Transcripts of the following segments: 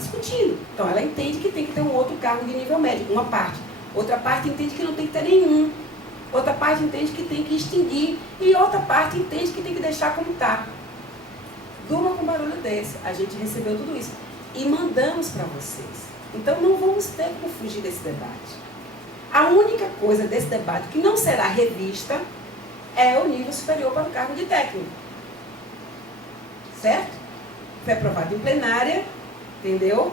discutindo. Então, ela entende que tem que ter um outro cargo de nível médio, uma parte. Outra parte entende que não tem que ter nenhum. Outra parte entende que tem que extinguir. E outra parte entende que tem que deixar como está. Durma com barulho desse. A gente recebeu tudo isso. E mandamos para vocês. Então, não vamos ter como fugir desse debate. A única coisa desse debate que não será revista é o nível superior para o cargo de técnico. Certo? Foi aprovado em plenária, entendeu?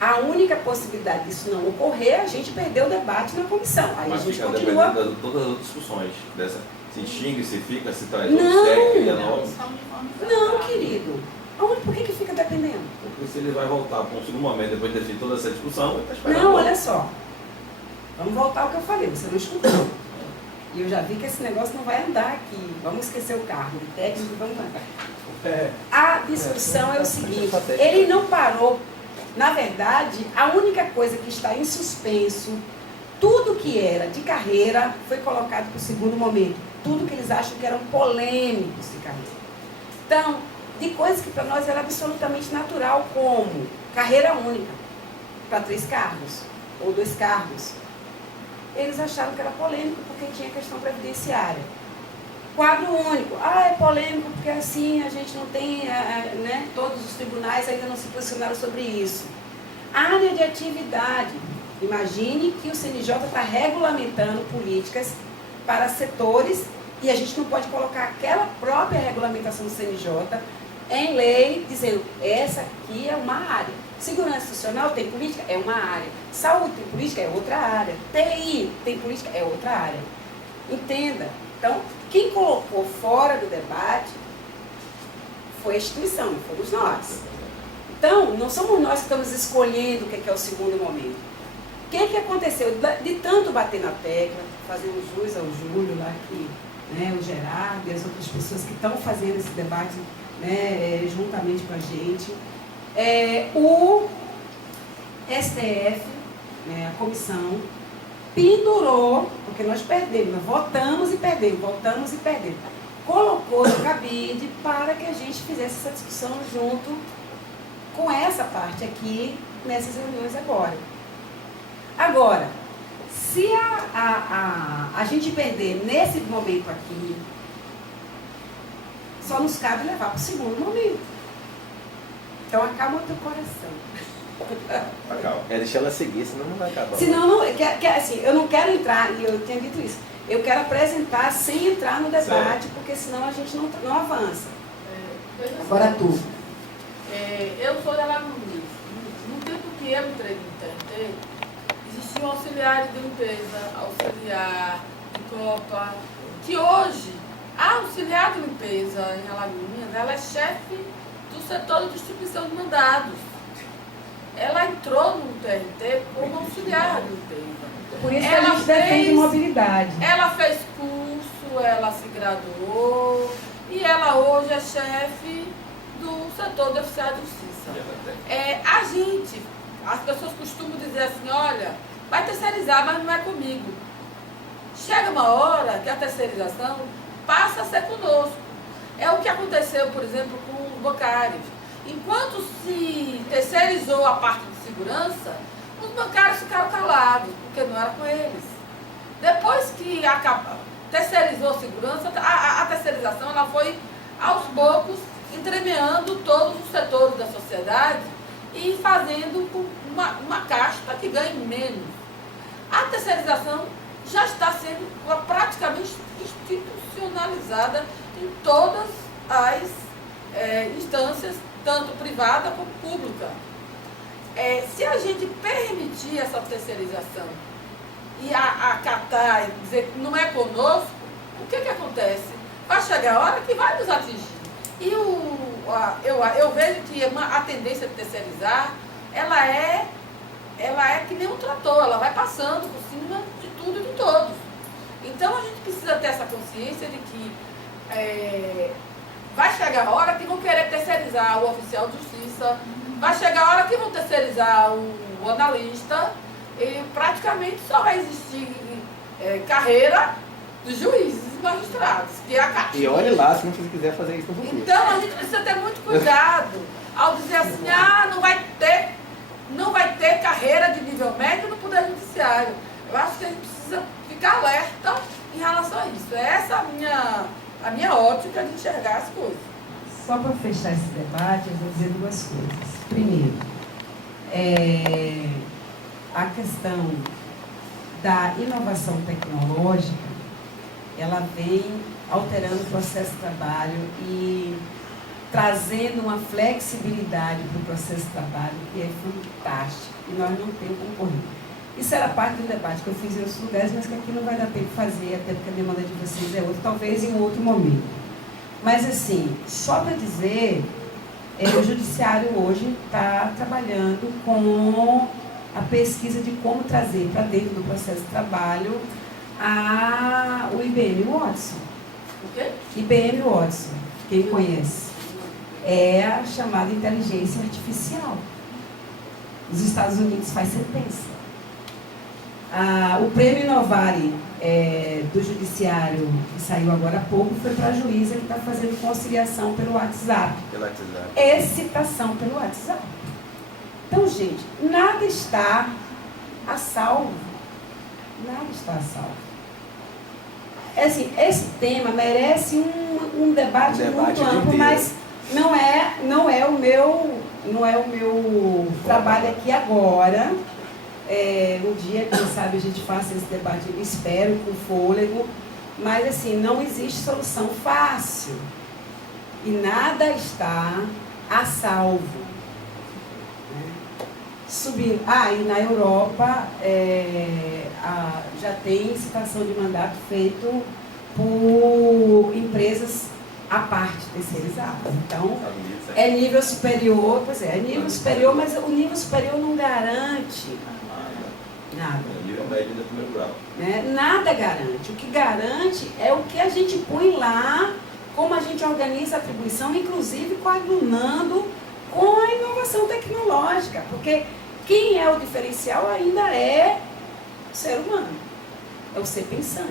A única possibilidade disso não ocorrer, a gente perdeu o debate na comissão. Aí mas a gente fica continua. dependendo de todas as discussões dessa. Se extingue, se fica, se traz Não. outro técnico, novo. Não, querido. Por que fica dependendo? Porque se ele vai voltar para um segundo momento, depois de ter feito toda essa discussão, ele está esperando. Não, olha só. Vamos voltar ao que eu falei, você não escutou. E eu já vi que esse negócio não vai andar aqui. Vamos esquecer o cargo de técnico e vamos andar. A discussão é o seguinte, ele não parou. Na verdade, a única coisa que está em suspenso, tudo que era de carreira foi colocado para o segundo momento. Tudo que eles acham que eram polêmicos de carreira. Então, de coisas que para nós era absolutamente natural, como carreira única, para 3 cargos, ou 2 cargos. Eles acharam que era polêmico porque tinha questão previdenciária. Quadro único. É polêmico porque assim a gente não tem, né, todos os tribunais ainda não se posicionaram sobre isso. Área de atividade. Imagine que o CNJ está regulamentando políticas para setores e a gente não pode colocar aquela própria regulamentação do CNJ em lei, dizendo, essa aqui é uma área. Segurança institucional tem política? É uma área. Saúde tem política? É outra área. TI tem política? É outra área. Entenda. Então, quem colocou fora do debate foi a instituição, fomos nós. Então, não somos nós que estamos escolhendo o que é o segundo momento. O que aconteceu? De tanto bater na tecla, fazendo jus ao Júlio, lá que, né, o Gerardo e as outras pessoas que estão fazendo esse debate, né, juntamente com a gente, o STF, né, a comissão, pendurou, porque nós perdemos, nós votamos e perdemos, voltamos e perdemos. Colocou no cabide para que a gente fizesse essa discussão junto com essa parte aqui, nessas reuniões agora. Agora, se a gente perder nesse momento aqui, só nos cabe levar para o segundo momento. Então, acalma o teu coração. Acaba. Deixa ela seguir, senão não vai acabar. Senão, assim, eu não quero entrar, e eu tinha dito isso, eu quero apresentar sem entrar no debate, certo, porque senão a gente não avança. Agora tu. Eu sou da Lagoinha. No tempo que eu entrei no TRT, existiam auxiliares de limpeza, auxiliar de copa, que hoje, a auxiliar de limpeza em Alagoinhas, ela é chefe do setor de distribuição de mandados. Ela entrou no TRT como auxiliar de limpeza. Por isso que a gente defende mobilidade. Ela fez curso, ela se graduou e ela hoje é chefe do setor de oficial de justiça. As pessoas costumam dizer assim, olha, vai terceirizar, mas não é comigo. Chega uma hora que a terceirização passa a ser conosco. É o que aconteceu, por exemplo, com os bancários. Enquanto se terceirizou a parte de segurança, os bancários ficaram calados, porque não era com eles. Depois que terceirizou a segurança, a terceirização ela foi, aos poucos, entremeando todos os setores da sociedade e fazendo uma casta que ganhe menos. A terceirização já está sendo praticamente institucionalizada em todas as instâncias, tanto privada como pública. Se a gente permitir essa terceirização e acatar e dizer que não é conosco, o que acontece? Vai chegar a hora que vai nos atingir. E eu vejo que a tendência de terceirizar, ela é que nem um trator, ela vai passando por cima de tudo e de todos. Então a gente precisa ter essa consciência de que vai chegar a hora que vão querer terceirizar o oficial de justiça, vai chegar a hora que vão terceirizar o analista, e praticamente só vai existir carreira dos juízes e magistrados, que é a caixa. E olhe lá se não quiser fazer isso no futuro. Então a gente precisa ter muito cuidado ao dizer assim, não vai ter ter carreira de nível médio no Poder Judiciário. Eu acho que a gente precisa ficar alerta em relação a isso. Essa é a minha ótica de enxergar as coisas. Só para fechar esse debate, eu vou dizer duas coisas. Primeiro, a questão da inovação tecnológica, ela vem alterando o processo de trabalho e trazendo uma flexibilidade para o processo de trabalho que é fantástico. E nós não temos como correr. Isso era parte do debate que eu fiz em outros lugares, mas que aqui não vai dar tempo de fazer, até porque a demanda de vocês é outra, talvez em outro momento. Mas, assim, só para dizer, o Judiciário hoje está trabalhando com a pesquisa de como trazer para dentro do processo de trabalho o IBM Watson. O quê? IBM Watson, quem conhece? É a chamada inteligência artificial. Os Estados Unidos faz sentença. O prêmio Inovare do Judiciário, que saiu agora há pouco, foi para a juíza que está fazendo conciliação pelo WhatsApp. Excitação pelo WhatsApp. Então, gente, nada está a salvo. Nada está a salvo. Assim, esse tema merece um debate muito amplo, mas não é o meu trabalho aqui agora. Um dia, quem sabe, a gente faça esse debate, eu espero, com fôlego, mas assim, não existe solução fácil e nada está a salvo. Subindo. E na Europa já tem citação de mandato feito por empresas à parte, terceirizadas. Então, é nível superior, é nível superior, mas o nível superior não garante nada. É nível médio do primeiro grau. Nada garante. O que garante é o que a gente põe lá, como a gente organiza a atribuição, inclusive coadunando com a inovação tecnológica, porque quem é o diferencial ainda é o ser humano, é o ser pensante,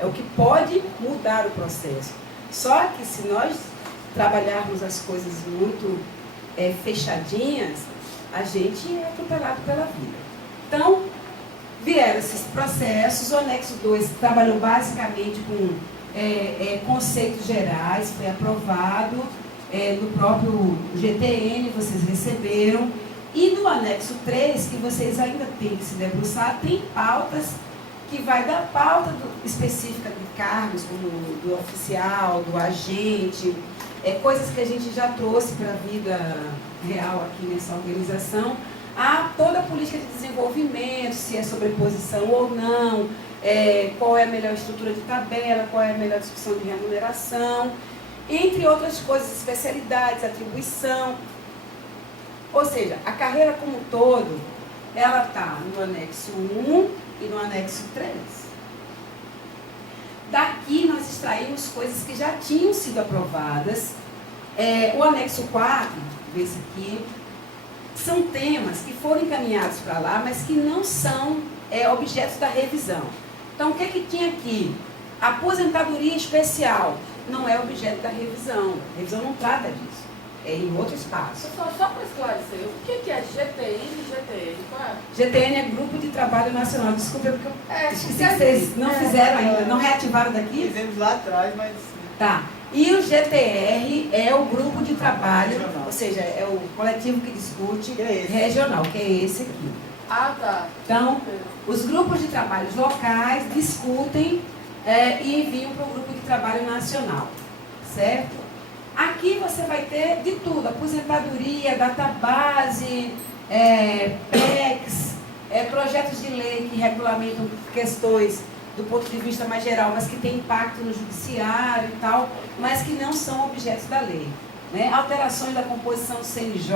é o que pode mudar o processo. Só que se nós trabalharmos as coisas muito fechadinhas, a gente é atropelado pela vida. Então, vieram esses processos, o anexo 2 trabalhou basicamente com conceitos gerais, foi aprovado no próprio GTN, vocês receberam, e no anexo 3, que vocês ainda têm que se debruçar, tem pautas que vai da pauta específica de cargos, como do oficial, do agente, coisas que a gente já trouxe para a vida real aqui nessa organização, a toda a política de desenvolvimento, se é sobreposição ou não, qual é a melhor estrutura de tabela, qual é a melhor discussão de remuneração, entre outras coisas, especialidades, atribuição. Ou seja, a carreira como um todo, ela está no anexo 1 e no anexo 3. Daqui nós extraímos coisas que já tinham sido aprovadas. O anexo 4, desse aqui, são temas que foram encaminhados para lá, mas que não são objetos da revisão. Então, o que tinha aqui? Aposentadoria especial não é objeto da revisão. A revisão não trata disso. É em outro espaço. Só para esclarecer, o que é GTN e GTN? Qual é? GTN é Grupo de Trabalho Nacional. Desculpa, porque eu esqueci que vocês não fizeram ainda, não reativaram daqui? Fizemos lá atrás, mas... Tá. E o GTR é o Grupo de Trabalho, regional. Ou seja, é o coletivo que discute regional, que é esse aqui. Tá. Então, os grupos de trabalho locais discutem e enviam para o Grupo de Trabalho Nacional, certo? Aqui você vai ter de tudo, aposentadoria, database, PECs, projetos de lei que regulamentam questões do ponto de vista mais geral, mas que tem impacto no judiciário e tal, mas que não são objetos da lei. Alterações da composição do CNJ,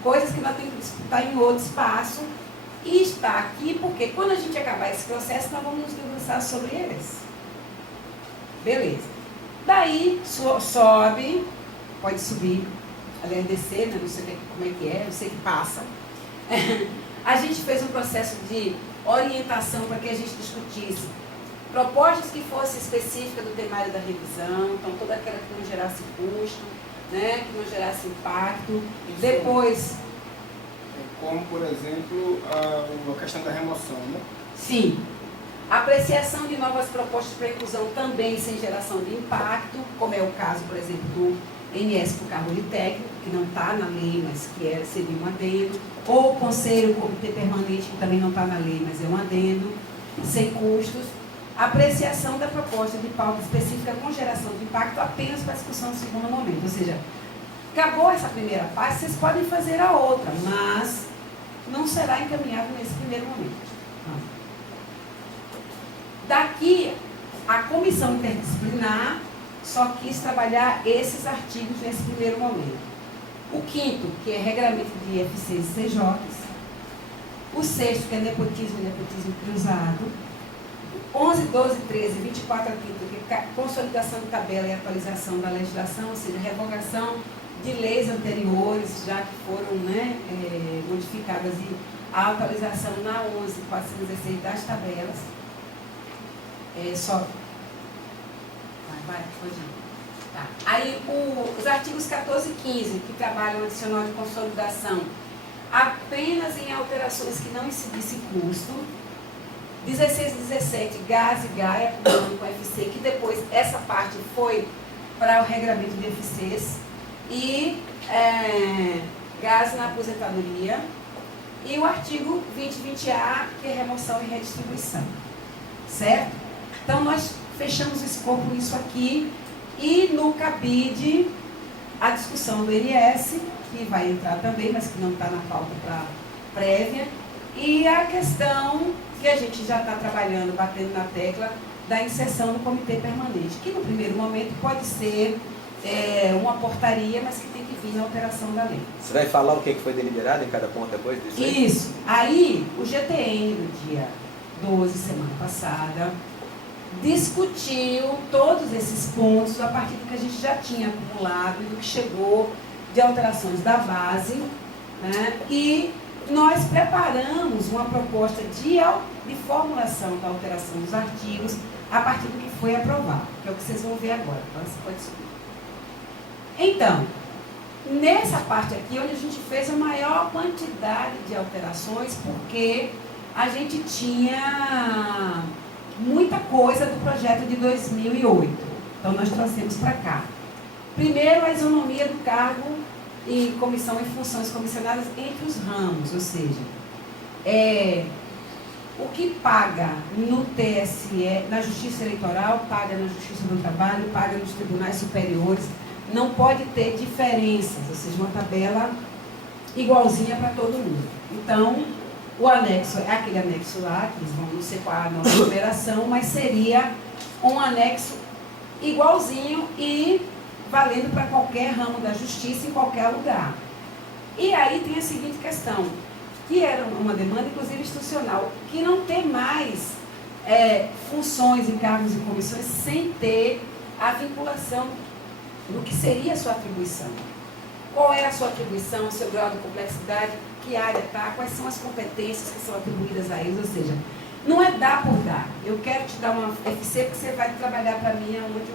coisas que nós temos que disputar em outro espaço, e está aqui porque quando a gente acabar esse processo, nós vamos nos debruçar sobre eles. Beleza. Daí sobe, pode subir, aliás descer, não sei como é que é, eu sei que passa. A gente fez um processo de orientação para que a gente discutisse propostas que fossem específicas do temário da revisão, então toda aquela que não gerasse custo, que não gerasse impacto. Depois, como, por exemplo, a questão da remoção, né? Sim. Apreciação de novas propostas para inclusão também sem geração de impacto, como é o caso, por exemplo, do NS para o cargo de técnico, que não está na lei, mas que seria um adendo, ou o conselho, o comitê permanente, que também não está na lei, mas é um adendo, sem custos. Apreciação da proposta de pauta específica com geração de impacto apenas para discussão no segundo momento. Ou seja, acabou essa primeira parte, vocês podem fazer a outra, mas não será encaminhado nesse primeiro momento. Daqui, a comissão interdisciplinar só quis trabalhar esses artigos nesse primeiro momento. O quinto, que é regramento de IFCs e CJs. O sexto, que é nepotismo e nepotismo cruzado. 11, 12, 13, 24 a 30, que é consolidação de tabela e atualização da legislação, ou seja, revogação de leis anteriores, já que foram modificadas, e a atualização na 11.416 das tabelas. Pode ir. Tá. Aí os artigos 14 e 15, que trabalham o adicional de consolidação, apenas em alterações que não incidissem custo. 16 e 17, gás e Gaia, com FC, que depois essa parte foi para o regramento de FCs, e gás na aposentadoria, e o artigo 2020A, que é remoção e redistribuição. Certo? Então, nós fechamos o escopo nisso aqui, e no cabide, a discussão do INS, que vai entrar também, mas que não está na pauta prévia, e a questão que a gente já está trabalhando, batendo na tecla, da inserção no comitê permanente, que no primeiro momento pode ser uma portaria, mas que tem que vir na alteração da lei. Você vai falar o que foi deliberado em cada ponto depois disso aí? Isso. Aí, o GTN, no dia 12, semana passada, discutiu todos esses pontos a partir do que a gente já tinha acumulado e do que chegou de alterações da base, né? E nós preparamos uma proposta de formulação da alteração dos artigos a partir do que foi aprovado, que é o que vocês vão ver agora. Então, você pode subir. Então, nessa parte aqui, onde a gente fez a maior quantidade de alterações, porque a gente tinha muita coisa do projeto de 2008. Então, nós trouxemos para cá. Primeiro, a isonomia do cargo e comissão e funções comissionadas entre os ramos, ou seja, o que paga no TSE, na Justiça Eleitoral, paga na Justiça do Trabalho, paga nos tribunais superiores, não pode ter diferenças, ou seja, uma tabela igualzinha para todo mundo. Então, o anexo é aquele anexo lá, que eles vão, não sei qual a nova numeração, mas seria um anexo igualzinho e valendo para qualquer ramo da justiça em qualquer lugar. E aí tem a seguinte questão, que era uma demanda, inclusive, institucional, que não tem mais funções, encargos e comissões sem ter a vinculação do que seria a sua atribuição. Qual é a sua atribuição, o seu grau de complexidade, que área está, quais são as competências que são atribuídas a eles, ou seja, não é dar por dar. Eu quero te dar uma FC porque você vai trabalhar para mim aonde,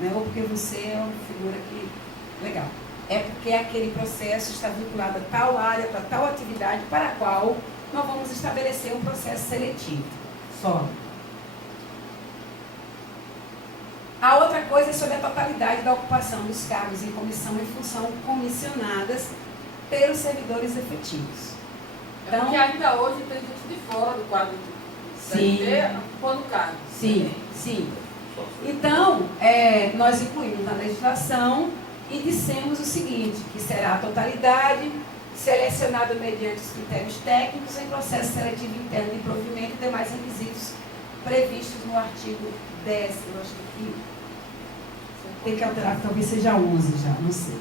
né, ou porque você é uma figura que... Legal. É porque aquele processo está vinculado a tal área, para tal atividade, para a qual nós vamos estabelecer um processo seletivo. Só. A outra coisa é sobre a totalidade da ocupação dos cargos em comissão e função comissionadas pelos servidores efetivos. Então, porque ainda hoje tem gente de fora do quadro da IP ocupando cargo. Sim, sim. Então, nós incluímos na legislação e dissemos o seguinte, que será a totalidade selecionada mediante os critérios técnicos em processo seletivo interno de provimento e demais requisitos previstos no artigo 10, eu acho que tem que alterar, que talvez seja 11 já, não sei.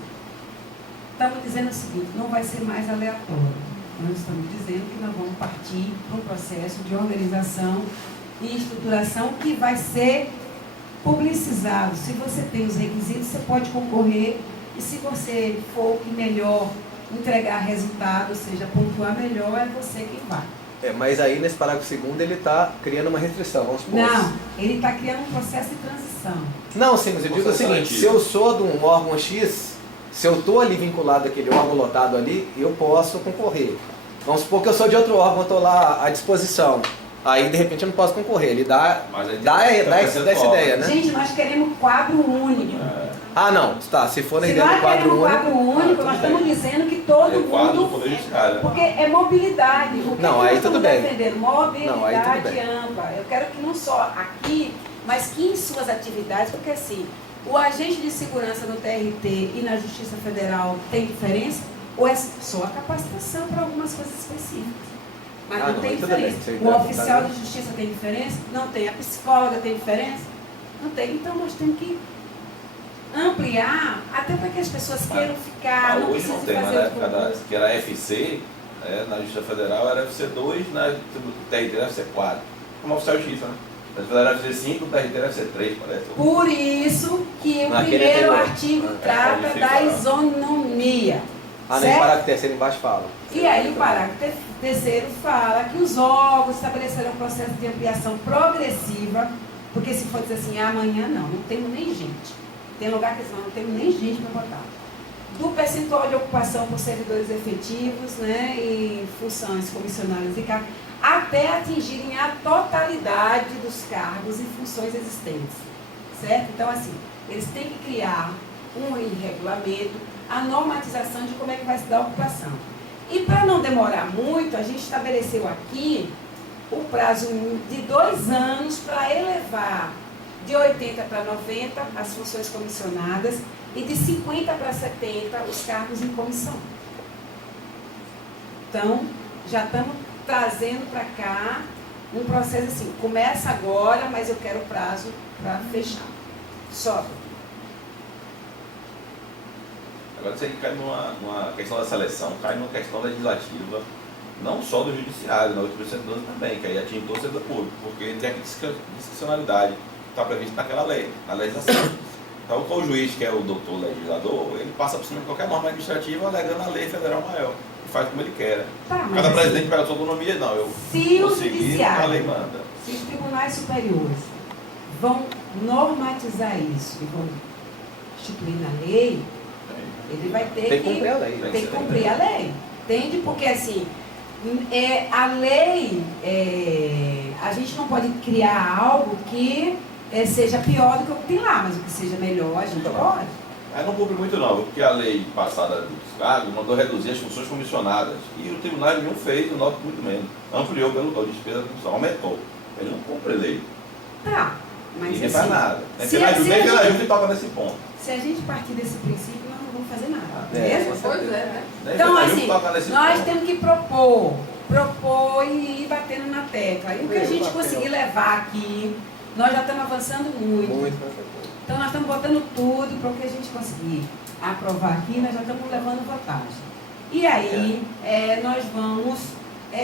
Estamos dizendo o seguinte, não vai ser mais aleatório. Nós estamos dizendo que nós vamos partir para um processo de organização e estruturação que vai ser publicizado. Se você tem os requisitos, você pode concorrer, e se você for o que melhor entregar resultado, ou seja, pontuar melhor, é você quem vai. Mas aí nesse parágrafo segundo ele está criando uma restrição, vamos supor. Não, ele está criando um processo de transição. Não, sim, mas eu digo o seguinte, se eu sou de um órgão X, se eu estou ali vinculado àquele órgão lotado ali, eu posso concorrer. Vamos supor que eu sou de outro órgão, eu estou lá à disposição. Aí, de repente, eu não posso concorrer. Ele dá essa ideia, né? Gente, nós queremos quadro único. Ah, não. Tá, se for na Se ideia nós do quadro queremos único... quadro único, nós estamos dizendo que todo o quadro do mundo... Poder Judiciário. Porque é mobilidade. O que Não, nós aí estamos tudo bem. defendendo? Não, aí tudo Mobilidade bem. ampla. Eu quero que não só aqui, mas que em suas atividades, porque assim, o agente de segurança no TRT e na Justiça Federal tem diferença? Ou é só a capacitação para algumas coisas específicas? Mas não tem tudo bem, diferença. você O deve oficial estar- de justiça tem diferença? Não tem. A psicóloga tem diferença? Não tem. Então nós temos que ampliar, até para que as pessoas queiram ficar, não Hoje não precisem tem, mas fazer na o época concurso. que era FC, na Justiça Federal era FC2, na TRT era FC4. Como oficial de justiça, né? Na Justiça Federal era FC5, no TRT era FC3, parece. Por isso que o Naquele primeiro anterior. artigo trata pode da ficar. isonomia. Ah, nem certo? parágrafo terceiro embaixo fala. E aí o parágrafo terceiro fala que os órgãos estabelecerão um processo de ampliação progressiva, porque se for dizer assim, amanhã não temos nem gente. Tem lugar que eles não temos nem gente para botar. Do percentual de ocupação por servidores efetivos, né, e funções comissionadas e cargos, até atingirem a totalidade dos cargos e funções existentes. Certo? Então, assim, eles têm que criar um regulamento, a normatização de como é que vai se dar a ocupação. E para não demorar muito, a gente estabeleceu aqui o prazo de 2 anos para elevar de 80 para 90 as funções comissionadas e de 50 para 70 os cargos em comissão. Então, já estamos trazendo para cá um processo assim, começa agora, mas eu quero prazo para fechar. Sobe. Agora isso aí cai numa questão da seleção, cai numa questão legislativa, não só do judiciário, na 812 também, que aí atinge todo o setor público, porque tem a discricionalidade que está prevista naquela lei, na legislação. Então, o juiz, que é o doutor legislador, ele passa por cima de qualquer norma administrativa alegando a lei federal maior, e faz como ele quer. Tá, mas Cada assim, presidente pega a sua autonomia, não, eu se vou o seguir o que a judiciário, lei manda. se os tribunais superiores vão normatizar isso e vão instituir na lei, ele vai ter Tem que cumprir a lei. tem que cumprir a lei. Entende? Porque assim, a lei, a gente não pode criar algo que seja pior do que o que tem lá, mas o que seja melhor a gente pode. Aí não cumpre muito não, porque a lei passada dos cargos mandou reduzir as funções comissionadas e o tribunal nenhum fez, o nosso muito menos. Ampliou pelo dó de despesa da comissão, aumentou. Ele não cumpre a lei. Tá, mas Ninguém assim, faz nada. Nem se pela a Ju, nem pela gente- Ju que toca nesse ponto. se a gente partir desse princípio, nós não vamos fazer nada. É. Beleza? Pois é, né? Nem Então, pela Ju que assim, toca nesse nós ponto. temos que propor e ir batendo na tecla. E o que a gente conseguir levar aqui, nós já estamos avançando muito. Muito. Então, nós estamos botando tudo para o que a gente conseguir aprovar aqui, nós já estamos levando vantagem. E aí, nós vamos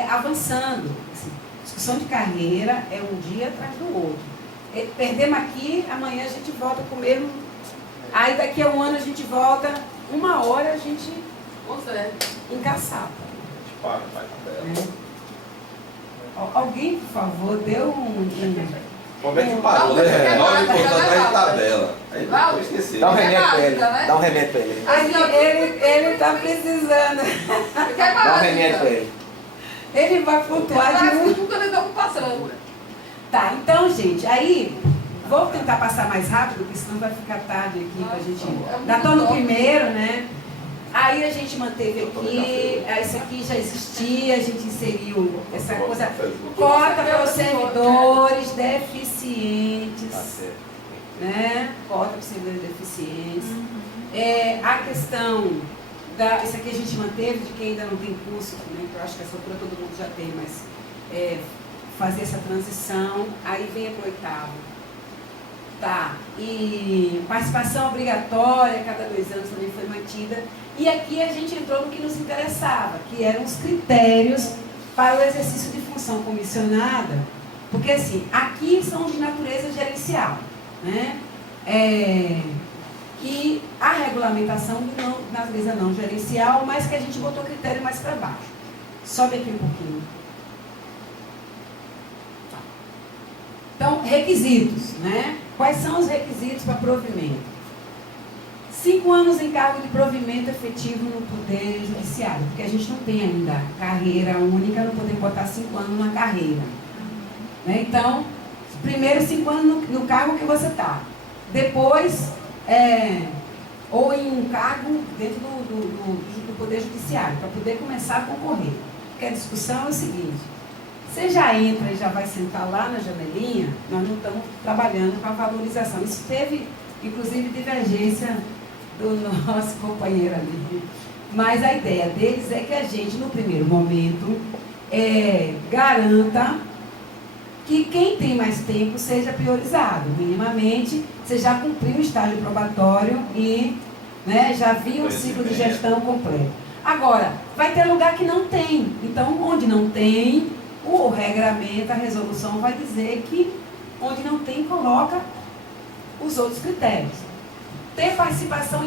avançando. Assim, discussão de carreira é um dia atrás do outro. Perdemos aqui, amanhã a gente volta com o mesmo. Aí, daqui a um ano, a gente volta, 1 hora a gente Consegue. encaçapa. Paga, faz tabela. Né? Alguém, por favor, deu Como é que parou, né? Não, 9 não, pontos não, atrás não. de tabela. Aí Não. eu esqueci. Dá um É remédio pra ele. básica, né? Dá um remédio pra ele. Ele está precisando. Quer Dá um remédio pra ele. Ele vai flutuar de um. Nunca nós estamos passando. Tá, então, gente, aí vou tentar passar mais rápido, porque senão vai ficar tarde aqui pra gente. Já estou no primeiro, né? Aí a gente manteve aqui, esse aqui já existia, a gente inseriu essa coisa, cota para os servidores deficientes, Tá certo. né? Cota para os servidores deficientes. A questão isso aqui a gente manteve, de quem ainda não tem curso, né? Eu acho que essa altura todo mundo já tem, mas fazer essa transição, aí vem para o 8º. Tá, e participação obrigatória, cada 2 anos também foi mantida. E aqui a gente entrou no que nos interessava, que eram os critérios para o exercício de função comissionada, porque assim, aqui são de natureza gerencial, né? E a regulamentação não, natureza não gerencial, mas que a gente botou critério mais para baixo. Sobe aqui um pouquinho. Então, requisitos, né? Quais são os requisitos para provimento? 5 anos em cargo de provimento efetivo no Poder Judiciário, porque a gente não tem ainda carreira única, não podemos botar 5 anos na carreira. Né? Então, primeiro 5 anos no cargo que você está. Depois, ou em um cargo dentro do Poder Judiciário, para poder começar a concorrer. Porque a discussão é o seguinte, você já entra e já vai sentar lá na janelinha, nós não estamos trabalhando com a valorização. Isso teve, inclusive, divergência do nosso companheiro ali. Mas a ideia deles é que a gente, no primeiro momento, garanta que quem tem mais tempo seja priorizado. Minimamente, você já cumpriu o estágio probatório e, né, já viu o ciclo de gestão completo. Agora, vai ter lugar que não tem. Então, onde não tem, o regramento, a resolução vai dizer que onde não tem, coloca os outros critérios. Ter participação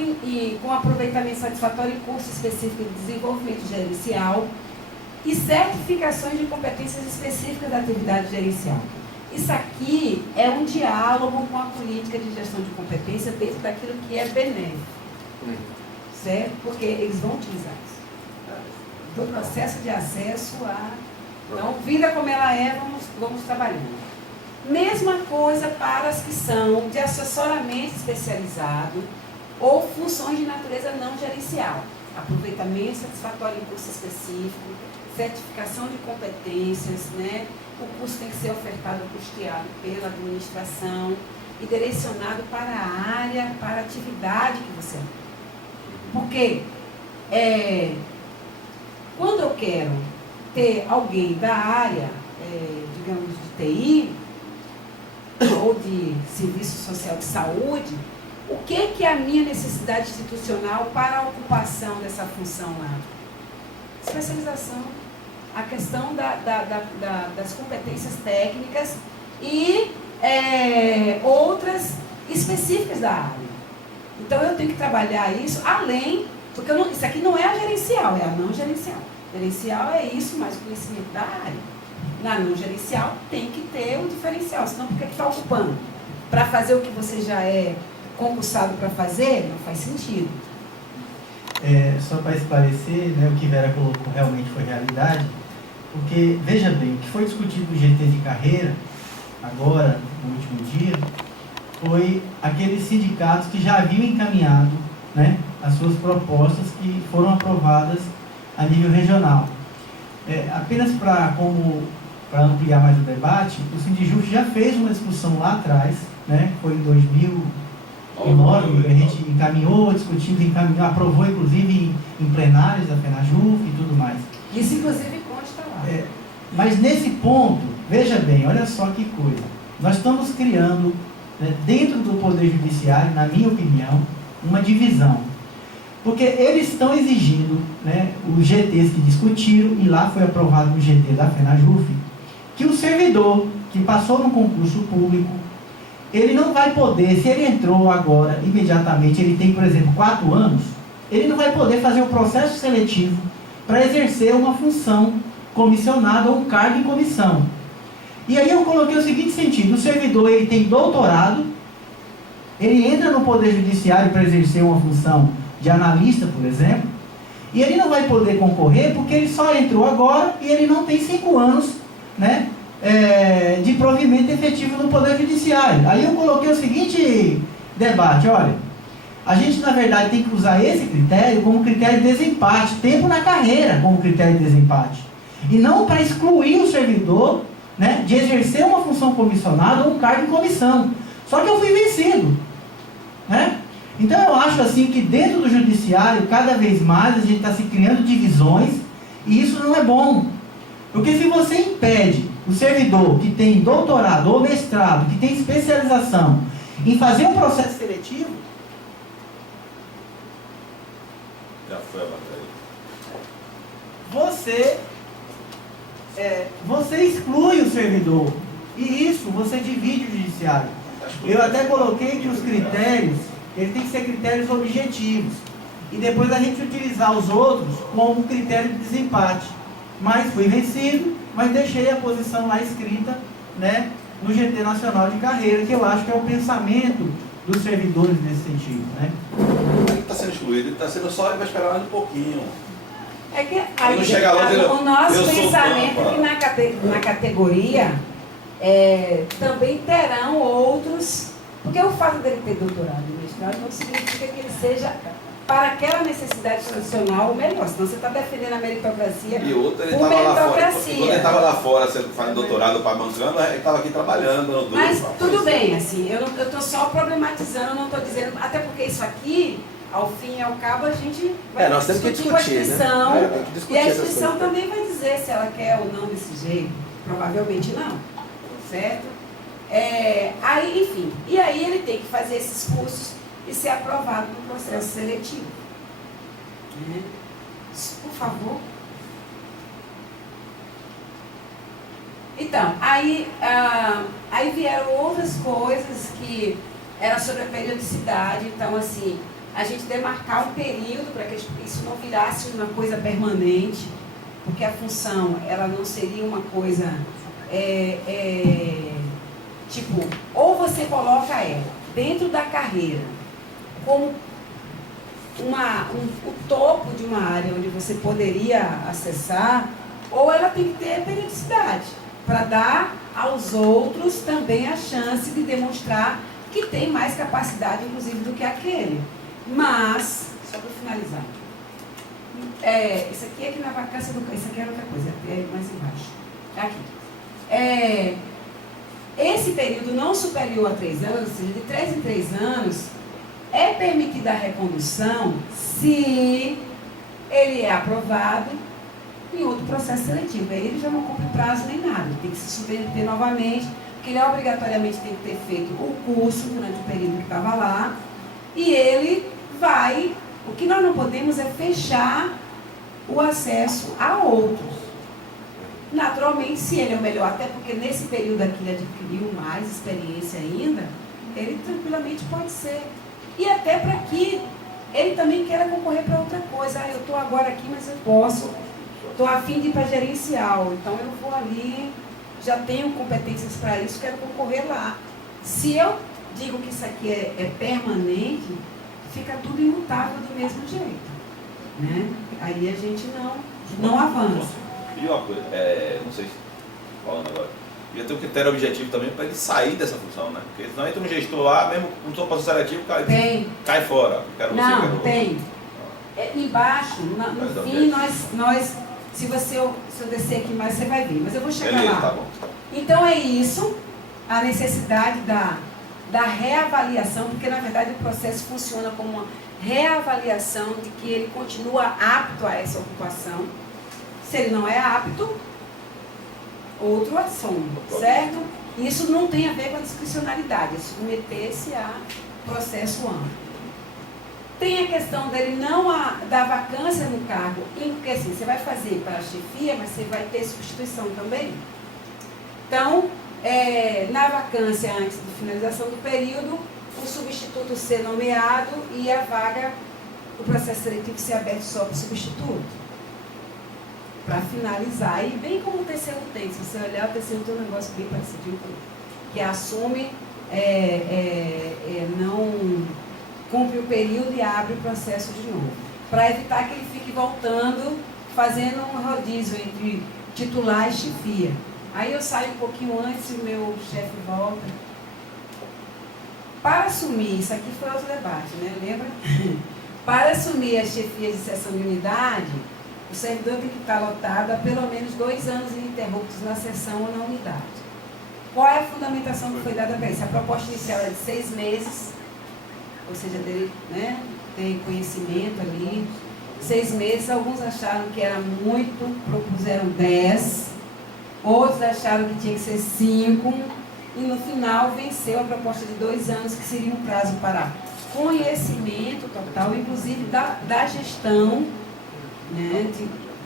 com aproveitamento satisfatório em curso específico de desenvolvimento gerencial e certificações de competências específicas da atividade gerencial. Isso aqui é um diálogo com a política de gestão de competência dentro daquilo que é benéfico. Certo? Porque eles vão utilizar isso. Do processo de acesso a... Então, vida como ela é, vamos trabalhando. Mesma coisa para as que são de assessoramento especializado ou funções de natureza não gerencial. Aproveitamento satisfatório em curso específico, certificação de competências, né? O curso tem que ser ofertado, custeado pela administração e direcionado para a área, para a atividade que você tem. Porque quando eu quero ter alguém da área, digamos, de TI, ou de serviço social de saúde, o que é a minha necessidade institucional para a ocupação dessa função lá? Especialização, a questão das competências técnicas e outras específicas da área. Então eu tenho que trabalhar isso além, porque isso aqui não é a gerencial, é a não gerencial. Gerencial é isso, mas o conhecimento da área. Na não gerencial tem que ter um diferencial, senão por que está ocupando? Para fazer o que você já é concursado para fazer, não faz sentido. Só para esclarecer, né, o que Vera colocou realmente foi realidade, porque, veja bem, o que foi discutido no GT de carreira, agora, no último dia, foi aqueles sindicatos que já haviam encaminhado, né, as suas propostas que foram aprovadas a nível regional. Apenas para ampliar mais o debate, o Sindijuf já fez uma discussão lá atrás, né, foi em 2009, a gente encaminhou, discutiu, aprovou inclusive em plenários da FENAJUF e tudo mais. Isso inclusive consta lá. Mas nesse ponto, veja bem, olha só que coisa, nós estamos criando, né, dentro do Poder Judiciário, na minha opinião, uma divisão. Porque eles estão exigindo, né, os GTs que discutiram, e lá foi aprovado no GT da FENAJUF, que o servidor que passou no concurso público, ele não vai poder, se ele entrou agora, imediatamente, ele tem, por exemplo, 4 anos, ele não vai poder fazer o processo seletivo para exercer uma função comissionada ou um cargo em comissão. E aí eu coloquei o seguinte sentido, o servidor ele tem doutorado, ele entra no Poder Judiciário para exercer uma função de analista, por exemplo, e ele não vai poder concorrer porque ele só entrou agora e ele não tem 5 anos, né, de provimento efetivo no Poder Judiciário. Aí eu coloquei o seguinte debate, olha, a gente na verdade tem que usar esse critério como critério de desempate, tempo na carreira como critério de desempate, e não para excluir o servidor, né, de exercer uma função comissionada ou um cargo em comissão. Só que eu fui vencido, né? Então eu acho assim que dentro do judiciário, cada vez mais a gente está se criando divisões, e isso não é bom. Porque se você impede o servidor que tem doutorado ou mestrado, que tem especialização, em fazer um processo seletivo... Já foi a bateria. Você exclui o servidor. E isso você divide o judiciário. Eu até coloquei que os critérios, eles têm que ser critérios objetivos. E depois a gente utilizar os outros como critério de desempate. Mas fui vencido, mas deixei a posição lá escrita, né, no GT Nacional de Carreira, que eu acho que é o pensamento dos servidores nesse sentido, né? sendo excluído, ele está sendo só, ele vai esperar mais um pouquinho. É que Aí não chega lá, o nosso eu sou pensamento Tampa. é que na categoria também terão outros, porque o fato dele ter doutorado e mestrado não significa que ele seja, para aquela necessidade tradicional, o melhor. Senão você está defendendo a meritocracia E outro, ele por estava lá fora. meritocracia. Quando ele estava lá fora, fazendo doutorado para bancando, ele estava aqui trabalhando. No Mas duro, tudo bem, assim, eu estou só problematizando, eu não estou dizendo, até porque isso aqui, ao fim e ao cabo, a gente vai nós temos que discutir com a discutir, instituição, né? Tem que discutir e a essas instituição coisas. também vai dizer se ela quer ou não desse jeito. Provavelmente não, certo? Aí, enfim, e aí ele tem que fazer esses cursos e ser aprovado no processo seletivo. Né? Por favor. Então, aí vieram outras coisas que era sobre a periodicidade. Então, assim, a gente demarcar um período para que isso não virasse uma coisa permanente, porque a função, ela não seria uma coisa, tipo, ou você coloca ela dentro da carreira como o topo de uma área onde você poderia acessar, ou ela tem que ter periodicidade, para dar aos outros também a chance de demonstrar que tem mais capacidade, inclusive, do que aquele. Mas, só para finalizar, isso aqui é que na vacância do... Isso aqui era outra coisa, é mais embaixo. Aqui. Esse período não superior a 3 anos, ou seja, de 3 em 3 anos, é permitida a recondução se ele é aprovado em outro processo seletivo. Aí ele já não cumpre prazo nem nada, ele tem que se submeter novamente, porque ele obrigatoriamente tem que ter feito o curso durante o período que estava lá, e ele vai... O que nós não podemos é fechar o acesso a outros. Naturalmente, se ele é o melhor, até porque nesse período aqui ele adquiriu mais experiência ainda, ele tranquilamente pode ser. E até para que ele também queira concorrer para outra coisa. Eu estou agora aqui, mas eu posso. Estou a fim de ir para gerencial, então eu vou ali, já tenho competências para isso, quero concorrer lá. Se eu digo que isso aqui é permanente, fica tudo imutável do mesmo jeito. Né? Aí a gente não avança. E uma coisa, não sei se falando agora, ia ter um critério objetivo também para ele sair dessa função, né? Porque senão entra um gestor lá, mesmo com sua posição seletiva, cai fora. Quero não, você, quero tem. Embaixo, no fim, nós se eu descer aqui mais, você vai ver, mas eu vou chegar lá. Tá bom. Então é isso, a necessidade da reavaliação, porque na verdade o processo funciona como uma reavaliação de que ele continua apto a essa ocupação. Se ele não é apto, outro assunto, certo? Isso não tem a ver com a discricionalidade, é submeter-se a processo amplo. Tem a questão dele da vacância no cargo, porque assim, você vai fazer para a chefia, mas você vai ter substituição também. Então, na vacância antes da finalização do período, o substituto ser nomeado e a vaga, o processo seletivo ser aberto só para o substituto. Para finalizar, e bem como o terceiro tem, se você olhar, o terceiro tem um negócio bem parecido com que assume, não cumpre o período e abre o processo de novo. Para evitar que ele fique voltando, fazendo um rodízio entre titular e chefia. Aí eu saio um pouquinho antes e o meu chefe volta. Para assumir, isso aqui foi outro debate, né? Lembra? Para assumir as chefias de seção de unidade, o servidor tem que estar lotado há pelo menos 2 anos ininterruptos na seção ou na unidade. Qual é a fundamentação que foi dada para isso? A proposta inicial era de 6 meses, ou seja, dele, né, ter conhecimento ali. 6 meses, alguns acharam que era muito, propuseram 10, outros acharam que tinha que ser 5, e no final venceu a proposta de 2 anos, que seria um prazo para conhecimento total, inclusive da gestão, né,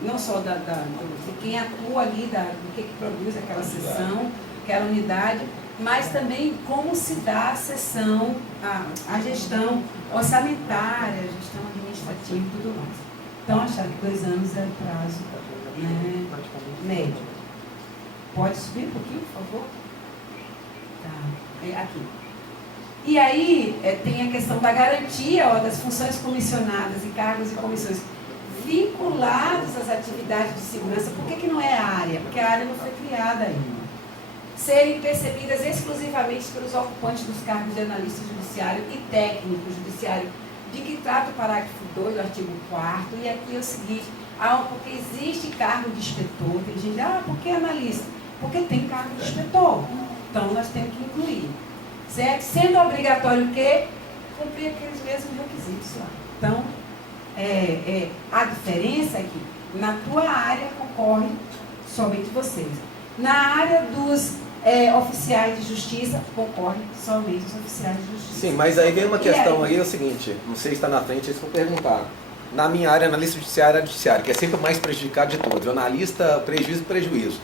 não só de quem atua ali, do que produz aquela sessão, aquela unidade, mas também como se dá a sessão, a gestão orçamentária, a gestão administrativa e tudo mais. Então, acharam que 2 anos era o prazo, né, médio. Pode subir um pouquinho, por favor? Tá, aqui. E aí tem a questão da garantia das funções comissionadas e cargos e comissões vinculados às atividades de segurança. Por que não é a área? Porque a área não foi criada ainda. Serem percebidas exclusivamente pelos ocupantes dos cargos de analista judiciário e técnico judiciário, de que trata o parágrafo 2 do artigo 4º, e aqui é o seguinte, porque existe cargo de inspetor, tem gente, por que analista? Porque tem cargo de inspetor, então nós temos que incluir, certo? Sendo obrigatório o quê? Cumprir aqueles mesmos requisitos lá. Então, a diferença é que na tua área concorre somente vocês. Na área dos oficiais de justiça, concorrem somente os oficiais de justiça. Sim, mas aí vem uma questão aí, é o seguinte, não sei se está na frente, isso eu vou perguntar. Na minha área, analista judiciário, que é sempre o mais prejudicado de todos. O analista, prejuízo.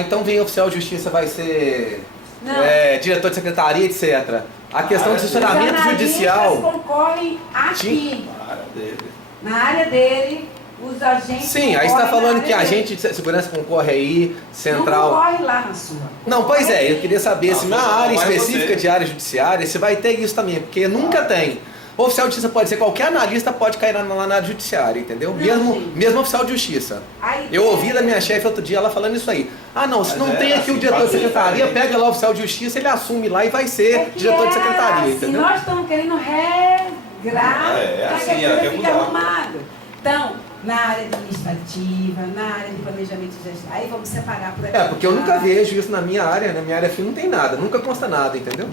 Então vem oficial de justiça, vai ser diretor de secretaria, etc. A questão do funcionamento judicial... Os analistas concorrem aqui. Na área dele, os agentes... Sim, aí você está falando que a agente de segurança concorre aí, central... Não concorre lá na sua. Não, pois é, eu queria saber se na área específica de área judiciária, se vai ter isso também, porque nunca tem. O oficial de justiça pode ser qualquer analista, pode cair lá na área judiciária, entendeu? Mesmo oficial de justiça. Eu ouvi da minha chefe outro dia ela falando isso aí. Se não tem aqui o diretor de secretaria, pega lá o oficial de justiça, ele assume lá e vai ser diretor de secretaria, entendeu? Nós estamos querendo regrar para que a coisa fique arrumada. Então, na área administrativa, na área de planejamento e gestão, aí vamos separar por aqui. Porque eu nunca vejo isso na minha área fim não tem nada, nunca consta nada, entendeu?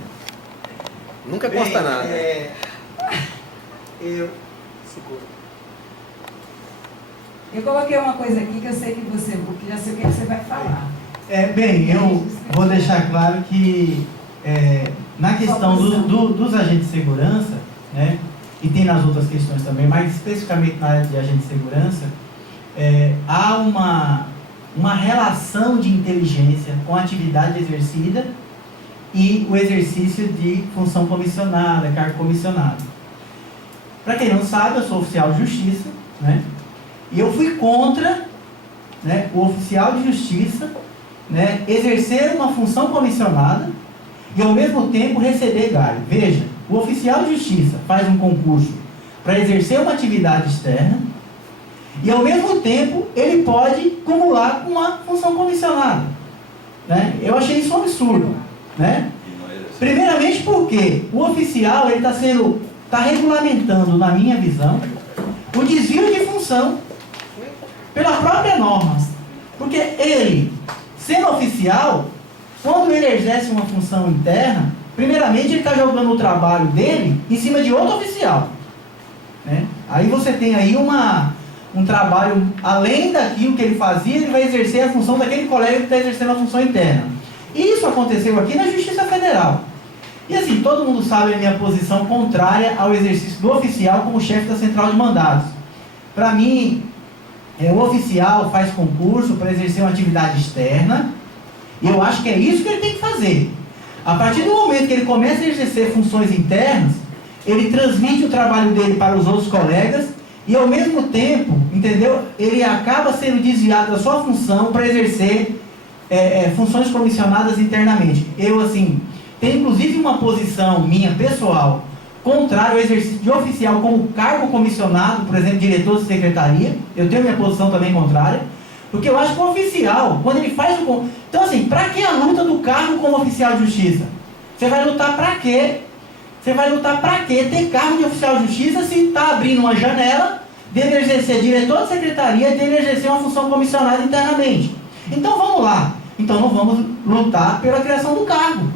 Nunca consta nada. Eu coloquei uma coisa aqui que eu sei que já sei o que você vai falar. Eu vou deixar claro que na questão dos agentes de segurança, né, e tem nas outras questões também, mas especificamente na área de agente de segurança, há uma relação de inteligência com a atividade exercida e o exercício de função comissionada, cargo comissionado. Para quem não sabe, eu sou oficial de justiça, né? E eu fui contra, né, o oficial de justiça, né, exercer uma função comissionada e ao mesmo tempo receber galho. Veja, o oficial de justiça faz um concurso para exercer uma atividade externa e ao mesmo tempo ele pode acumular com uma função comissionada, né? Eu achei isso um absurdo, né? Primeiramente porque o oficial está regulamentando, na minha visão, o desvio de função pela própria norma. Porque ele, sendo oficial, quando ele exerce uma função interna, primeiramente ele está jogando o trabalho dele em cima de outro oficial, né? Aí você tem aí um trabalho, além daquilo que ele fazia, ele vai exercer a função daquele colega que está exercendo a função interna. E isso aconteceu aqui na Justiça Federal. E assim, todo mundo sabe a minha posição contrária ao exercício do oficial como chefe da central de mandados. Para mim, o oficial faz concurso para exercer uma atividade externa, e eu acho que é isso que ele tem que fazer. A partir do momento que ele começa a exercer funções internas, ele transmite o trabalho dele para os outros colegas, e ao mesmo tempo, entendeu? Ele acaba sendo desviado da sua função para exercer funções comissionadas internamente. Eu, assim... Tem inclusive uma posição minha, pessoal, contrária ao exercício de oficial como cargo comissionado, por exemplo, diretor de secretaria. Eu tenho minha posição também contrária, porque eu acho que o oficial, quando ele faz o... Então assim, para que a luta do cargo como oficial de justiça? Você vai lutar para quê? Você vai lutar para quê ter cargo de oficial de justiça se está abrindo uma janela dele exercer diretor de secretaria e dele exercer uma função comissionada internamente? Então vamos lá. Então não vamos lutar pela criação do cargo.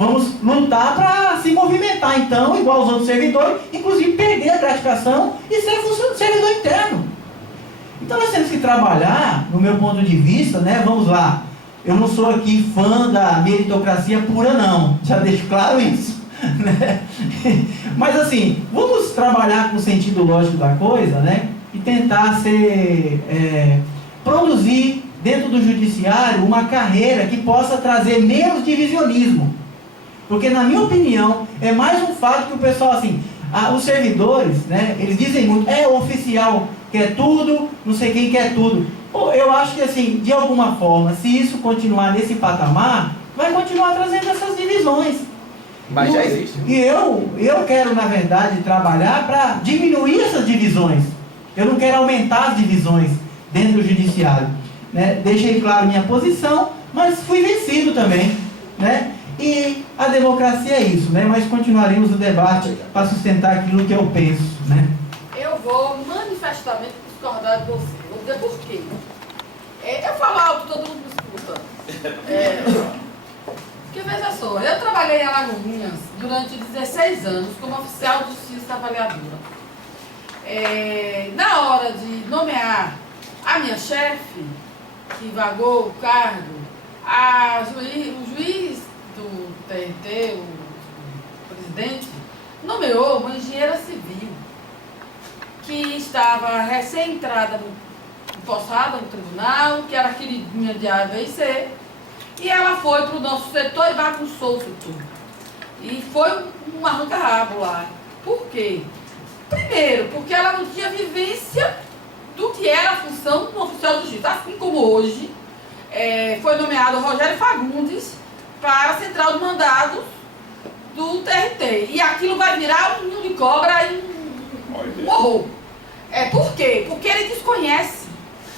Vamos lutar para se movimentar, então, igual os outros servidores, inclusive perder a gratificação e ser servidor interno. Então nós temos que trabalhar, no meu ponto de vista, né? Vamos lá. Eu não sou aqui fã da meritocracia pura, não. Já deixo claro isso. Né? Mas assim, vamos trabalhar com o sentido lógico da coisa, né? E tentar produzir dentro do judiciário uma carreira que possa trazer menos divisionismo. Porque, na minha opinião, é mais um fato que o pessoal, assim, os servidores, né, eles dizem muito, o oficial quer tudo, não sei quem quer tudo. Pô, eu acho que, assim, de alguma forma, se isso continuar nesse patamar, vai continuar trazendo essas divisões. Mas já existe. E eu quero, na verdade, trabalhar para diminuir essas divisões. Eu não quero aumentar as divisões dentro do judiciário. Né? Deixei claro minha posição, mas fui vencido também. Né? E a democracia é isso, né? Mas continuaremos o debate para sustentar aquilo que eu penso. Né? Eu vou manifestamente discordar de você. Vou dizer por quê. Eu falo alto, todo mundo me escuta. Porque veja só, eu trabalhei em Alagoinhas durante 16 anos como oficial de justiça avaliadora. Na hora de nomear a minha chefe, que vagou o cargo, o juiz do TRT, o presidente, nomeou uma engenheira civil que estava recém-entrada empossada no tribunal, que era queridinha de A, B e C, e ela foi para o nosso setor e bagunçou o setor. E foi um arranca-rabo lá. Por quê? Primeiro, porque ela não tinha vivência do que era a função do oficial de justiça. Assim como hoje, foi nomeado Rogério Fagundes para a central de mandados do TRT. E aquilo vai virar um ninho de cobra e um horror. Por quê? Porque ele desconhece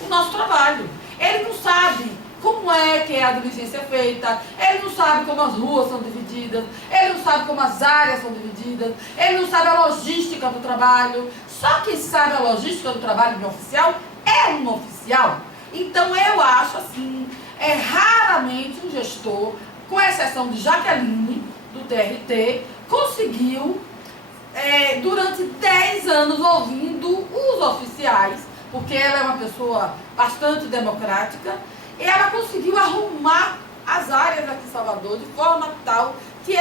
o nosso trabalho. Ele não sabe como é que a diligência é feita, ele não sabe como as ruas são divididas, ele não sabe como as áreas são divididas, ele não sabe a logística do trabalho. Só quem sabe a logística do trabalho de um oficial é um oficial. Então eu acho assim, raramente um gestor, com exceção de Jaqueline, do TRT, conseguiu, durante 10 anos, ouvindo os oficiais, porque ela é uma pessoa bastante democrática, e ela conseguiu arrumar as áreas aqui em Salvador de forma tal que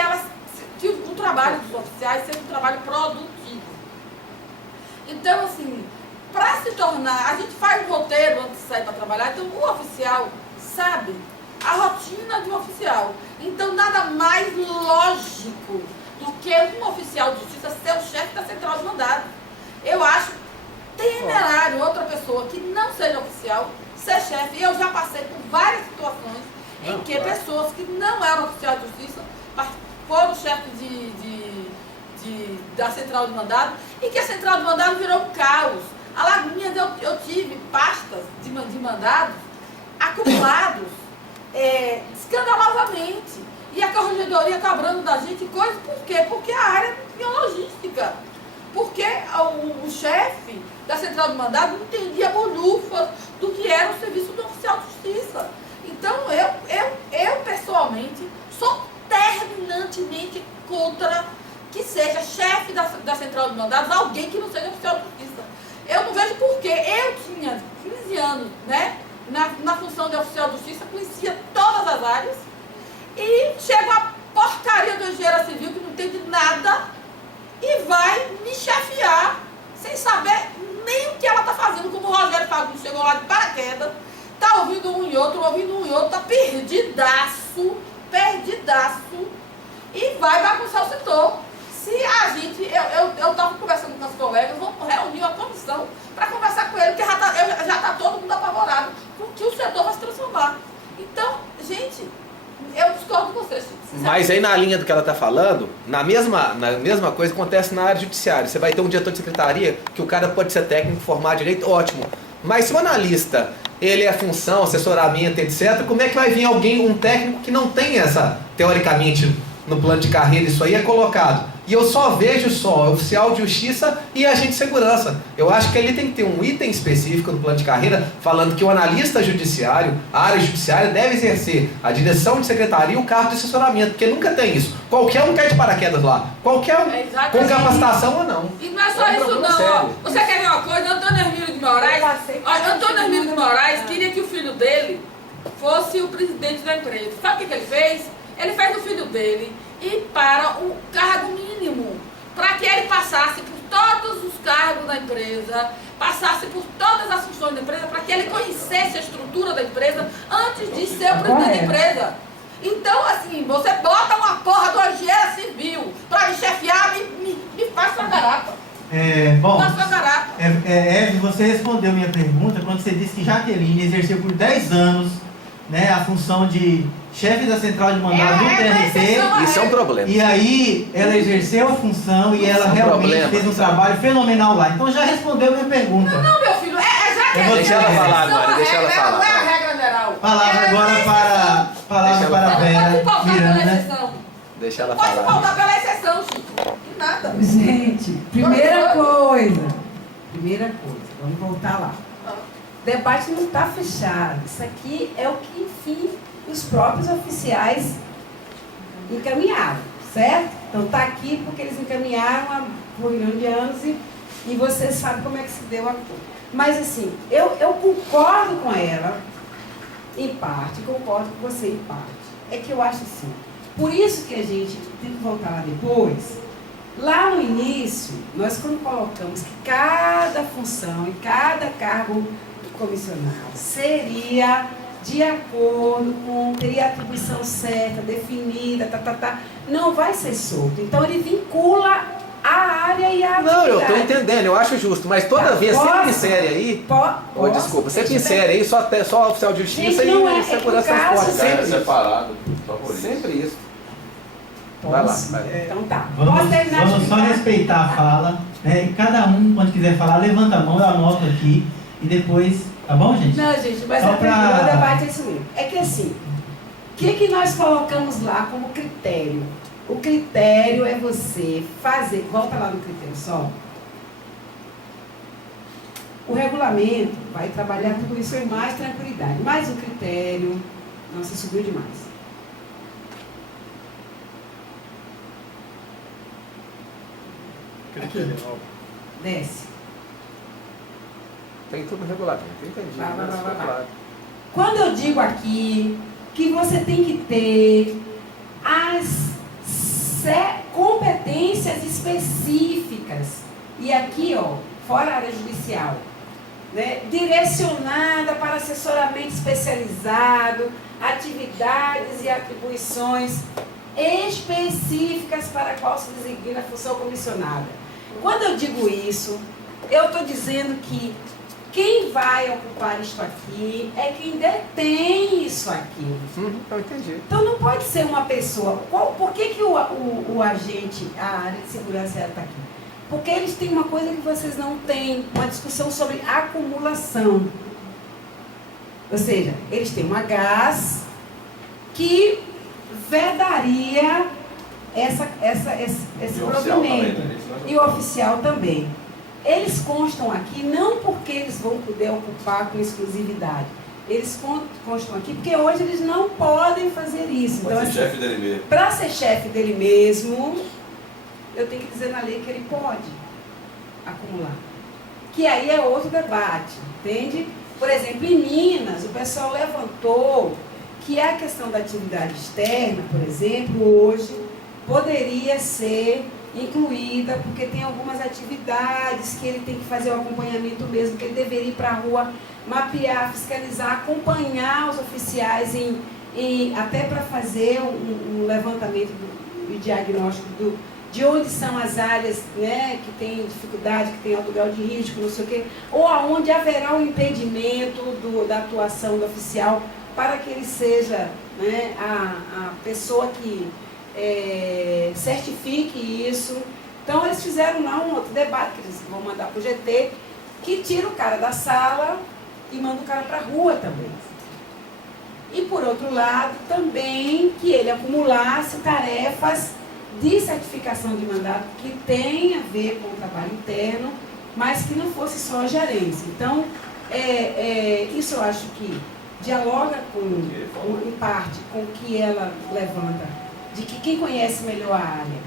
o trabalho dos oficiais seja um trabalho produtivo. Então, assim, para se tornar, a gente faz um roteiro antes de sair para trabalhar, então o oficial sabe a rotina de um oficial. Então, nada mais lógico do que um oficial de justiça ser o chefe da central de mandado. Eu acho temerário outra pessoa que não seja oficial ser chefe. E eu já passei por várias situações em que pessoas que não eram oficial de justiça foram chefes da central de mandado e que a central de mandado virou um caos. Alagoinhas, eu tive pastas de mandados acumulados escandalosamente. E a corregedoria cobrando da gente coisas, por quê? Porque a área não tinha logística. Porque o chefe da central de mandado não entendia bolhufas do que era o serviço do oficial de justiça. Então, eu pessoalmente, sou terminantemente contra que seja chefe da central de mandados alguém que não seja oficial de justiça. Eu não vejo por quê. Eu tinha 15 anos, né, na função de oficial de justiça, conhecia todas as áreas, e chega uma porcaria do engenheiro civil que não entende nada e vai me chefiar sem saber nem o que ela está fazendo, como o Rogério Fagundes chegou lá de paraquedas, está ouvindo um e outro, está perdidaço, e vai bagunçar o setor. Se a gente, eu estava conversando com os colegas, vamos reunir uma comissão para conversar com ele, porque já está todo mundo apavorado com que o setor vai se transformar. Então, gente, eu discordo com vocês. Mas aí na linha do que ela está falando, na mesma coisa acontece na área judiciária. Você vai ter um diretor de secretaria que o cara pode ser técnico, formar direito, ótimo. Mas se o analista, ele é função, assessoramento, etc., como é que vai vir um técnico que não tem essa, teoricamente, no plano de carreira, isso aí é colocado? E eu só vejo oficial de justiça e agente de segurança. Eu acho que ele tem que ter um item específico no plano de carreira falando que o analista judiciário, a área judiciária, deve exercer a direção de secretaria e o cargo de assessoramento, porque nunca tem isso. Qualquer um cai de paraquedas lá. Qualquer um, com capacitação ou não. E não é só isso não. Sério. Você quer ver uma coisa? Antônio Hermílio de Moraes queria que o filho dele fosse o presidente da empresa. Sabe o que ele fez? Ele fez o filho dele ir para o cargo mínimo, para que ele passasse por todos os cargos da empresa, passasse por todas as funções da empresa, para que ele conhecesse a estrutura da empresa antes de ser o presidente da empresa. Então, assim, você bota uma porra do engenheiro civil para me chefiar, me faz sua garapa. Bom, faz sua garapa. Eve, você respondeu minha pergunta quando você disse que Jaqueline exerceu por 10 anos né, a função de chefe da central de mandado do TRT. Isso é um problema. E aí ela exerceu a função e ela realmente fez um trabalho fenomenal lá. Então já respondeu a minha pergunta. Não, meu filho, já que Deixa ela falar agora, deixa ela falar. Não é a regra geral. Palavra agora para a Vera Miranda. Deixa ela Pode falar. pautar pela exceção, Chico. Nada. Gente, primeira coisa, vamos voltar lá. O debate não está fechado. Isso aqui é o que, enfim, os próprios oficiais encaminharam, certo? Então está aqui porque eles encaminharam há um milhão de anos e você sabe como é que se deu a coisa. Mas assim, eu concordo com ela, em parte, concordo com você em parte. É que eu acho assim, por isso que a gente tem que voltar lá depois. Lá no início, nós quando colocamos que cada função e cada cargo do comissionado seria de acordo com, teria a atribuição certa, definida, não vai ser solto. Então ele vincula a área e a atividade. Não, eu estou entendendo, eu acho justo, mas toda vez sempre insere aí. Desculpa, sempre insere aí só oficial de justiça e segurança transporte. Sempre separado, só por isso. Sempre isso. Vai lá. Então tá. Vamos só respeitar a fala, né? E cada um, quando quiser falar, levanta a mão, eu anoto aqui e depois. Tá bom, gente? Não, gente, mas só o debate é isso mesmo. É que assim, o que nós colocamos lá como critério? O critério é você fazer. Volta lá no critério só. O regulamento vai trabalhar tudo isso com mais tranquilidade. Mas o critério, nossa, subiu demais. Aqui. Desce. Tem tudo no regulamento, entendi. Vai. Quando eu digo aqui que você tem que ter as competências específicas, e aqui, ó, fora a área judicial, né, direcionada para assessoramento especializado, atividades e atribuições específicas para a qual se designa a função comissionada. Quando eu digo isso, eu estou dizendo que quem vai ocupar isto aqui é quem detém isso aqui. Eu entendi. Então não pode ser uma pessoa. Por que o agente, a área de segurança está aqui? Porque eles têm uma coisa que vocês não têm, uma discussão sobre acumulação. Ou seja, eles têm uma gás que vedaria esse provimento. E o oficial também. Eles constam aqui não porque eles vão poder ocupar com exclusividade. Eles constam aqui porque hoje eles não podem fazer isso. Para ser chefe dele mesmo. Para ser chefe dele mesmo, eu tenho que dizer na lei que ele pode acumular. Que aí é outro debate, entende? Por exemplo, em Minas, o pessoal levantou que a questão da atividade externa, por exemplo, hoje poderia ser incluída, porque tem algumas atividades que ele tem que fazer o acompanhamento mesmo, que ele deveria ir para a rua, mapear, fiscalizar, acompanhar os oficiais até para fazer um levantamento e diagnóstico de onde são as áreas, né, que tem dificuldade, que tem alto grau de risco, não sei o quê, ou aonde haverá um impedimento da atuação do oficial para que ele seja, né, a pessoa que certifique isso. Então eles fizeram lá um outro debate que eles vão mandar para o GT, que tira o cara da sala e manda o cara para a rua também. E por outro lado, também que ele acumulasse tarefas de certificação de mandato que tem a ver com o trabalho interno, mas que não fosse só a gerência. Então, isso eu acho que dialoga em parte com o que ela levanta, de que quem conhece melhor a área,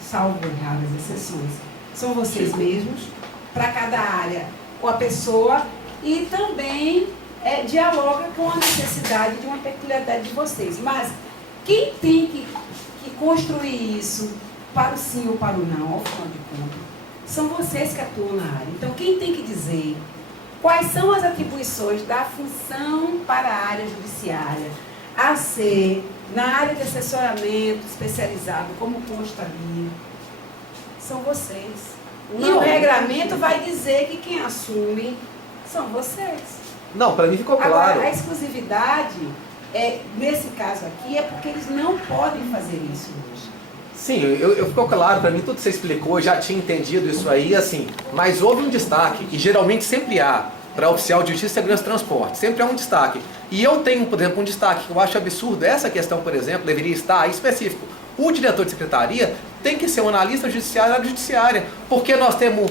salvo raras exceções, são vocês mesmos, para cada área, com a pessoa, e também dialoga com a necessidade de uma peculiaridade de vocês. Mas quem tem que construir isso para o sim ou para o não, ao final de contas, são vocês que atuam na área. Então, quem tem que dizer quais são as atribuições da função para a área judiciária a ser na área de assessoramento especializado, como consta ali, são vocês. E o regramento vai dizer que quem assume são vocês. Não, para mim ficou claro. Agora, a exclusividade nesse caso aqui, é porque eles não podem fazer isso hoje. Sim, eu ficou claro para mim, tudo que você explicou, já tinha entendido isso aí, assim, mas houve um destaque, e geralmente sempre há, para oficial de justiça e segurança do transporte, sempre há um destaque. E eu tenho, por exemplo, um destaque que eu acho absurdo, essa questão, por exemplo, deveria estar aí específico. O diretor de secretaria tem que ser um analista judiciário da área judiciária, porque nós temos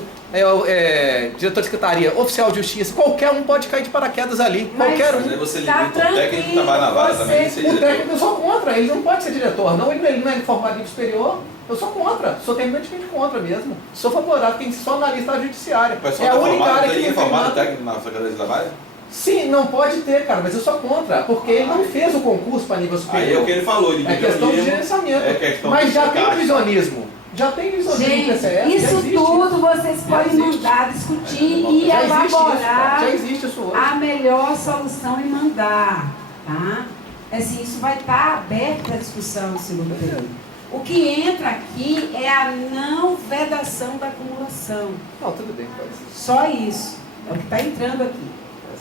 diretor de secretaria, oficial de justiça, qualquer um pode cair de paraquedas ali, qualquer um. Mas aí você limita o técnico que trabalha na vara também, ser O diretor. técnico eu sou contra, ele não pode ser diretor, não, ele não é formado em superior, eu sou contra, sou terminantemente contra mesmo. Sou favorável, tem que ser só analista judiciária. É a única área que tem formado técnico na Secretaria de Trabalho? Sim, não pode ter, cara, mas eu sou contra, porque ele não fez o concurso para nível superior. Aí é o que ele falou, ele questão de gerenciamento. Mas já tem revisionismo. Já tem revisionismo Gente, no TCF. isso tudo vocês podem mandar, discutir e elaborar já existe isso hoje. a melhor solução e mandar, tá? Assim, isso vai estar aberto para discussão no segundo período. O que entra aqui é a não vedação da acumulação. Não, tudo bem, pode ser. Só isso. É o que está entrando aqui.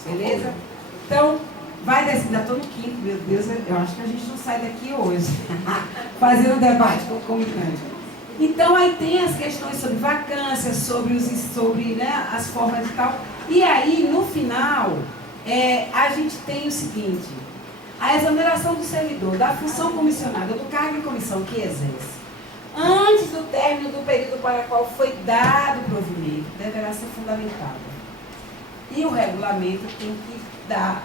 Beleza? Então, vai descer, ainda estou no quinto, meu Deus, eu acho que a gente não sai daqui hoje, fazendo um debate concomitante. Então, aí tem as questões sobre vacâncias, sobre né, as formas e tal. E aí, no final, a gente tem o seguinte, a exoneração do servidor, da função comissionada, do cargo de comissão que exerce, antes do término do período para o qual foi dado o provimento, deverá ser fundamentada. E o regulamento tem que dar